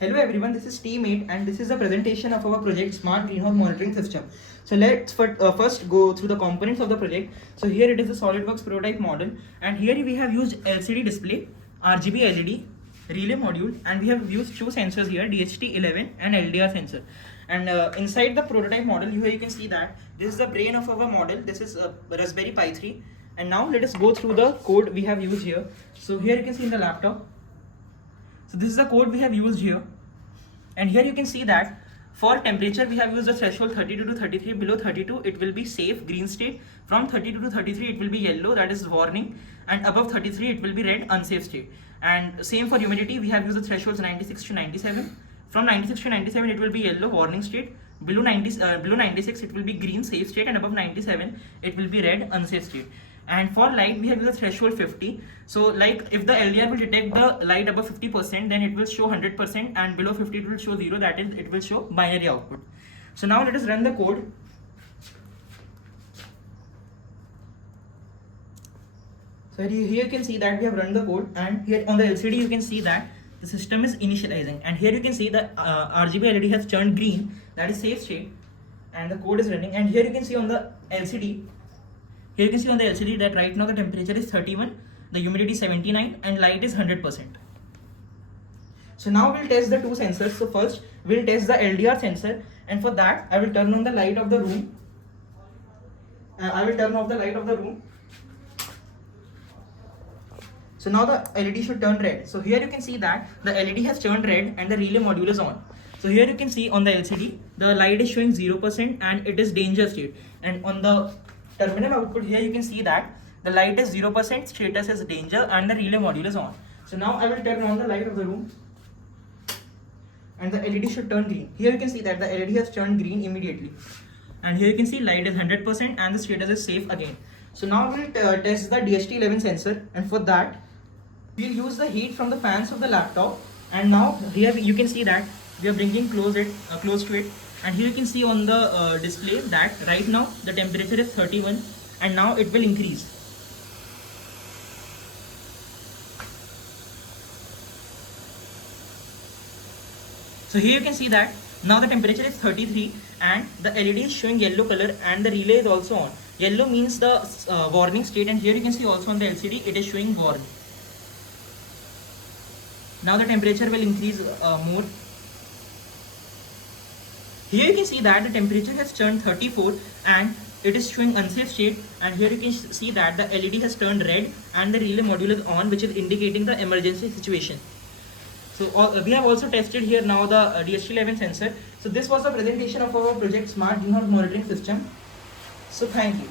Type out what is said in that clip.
Hello everyone, this is Team 8 and this is a presentation of our project Smart Greenhouse Monitoring System. So let's first go through the components of the project. So here it is a SolidWorks prototype model, and here we have used LCD display, RGB LED, relay module, and we have used two sensors here, DHT11 and LDR sensor. And inside the prototype model, here you can see that this is the brain of our model. This is Raspberry Pi 3. And now let us go through the code we have used here. So here you can see in the laptop. So this is the code we have used here, and here you can see that for temperature we have used the threshold 32 to 33. Below 32 it will be safe, green state. From 32 to 33 it will be yellow, that is warning, and above 33 it will be red, unsafe state. And same for humidity, we have used the thresholds 96 to 97. From 96 to 97 it will be yellow, warning state. Below 96 it will be green, safe state, and above 97 it will be red, unsafe state. And for light we have used the threshold 50. So like if the LDR will detect the light above 50%, then it will show 100%, and below 50 it will show 0, that is it will show binary output. So now let us run the code. So here you can see that we have run the code, and here on the LCD you can see that the system is initializing, and here you can see that RGB LED has turned green, that is safe state, and the code is running. And here you can see on the LCD, that right now the temperature is 31, the humidity is 79, and light is 100%. So now we'll test the two sensors. So first we'll test the LDR sensor, and for that I will turn on the light of the room. I will turn off the light of the room. So now the LED should turn red. So here you can see that the LED has turned red and the relay module is on. So here you can see on the LCD the light is showing 0% and it is danger state, and on the terminal output here you can see that the light is 0%, status is danger, and the relay module is on. So now I will turn on the light of the room, and the LED should turn green. Here you can see that the LED has turned green immediately, and here you can see light is 100% and the status is safe again. So now we'll test the DHT11 sensor, and for that we'll use the heat from the fans of the laptop. And now here you can see that we are bringing close to it, and here you can see on the display that right now the temperature is 31, and now it will increase. So here you can see that now the temperature is 33 and the LED is showing yellow color, and the relay is also on. Yellow means the warning state, and here you can see also on the LCD it is showing warning. Now the temperature will increase more. Here you can see that the temperature has turned 34 and it is showing unsafe state, and here you can see that the LED has turned red and the relay module is on, which is indicating the emergency situation. So we have also tested here now the DHT11 sensor. So this was the presentation of our project Smart Greenhouse Monitoring System. So thank you.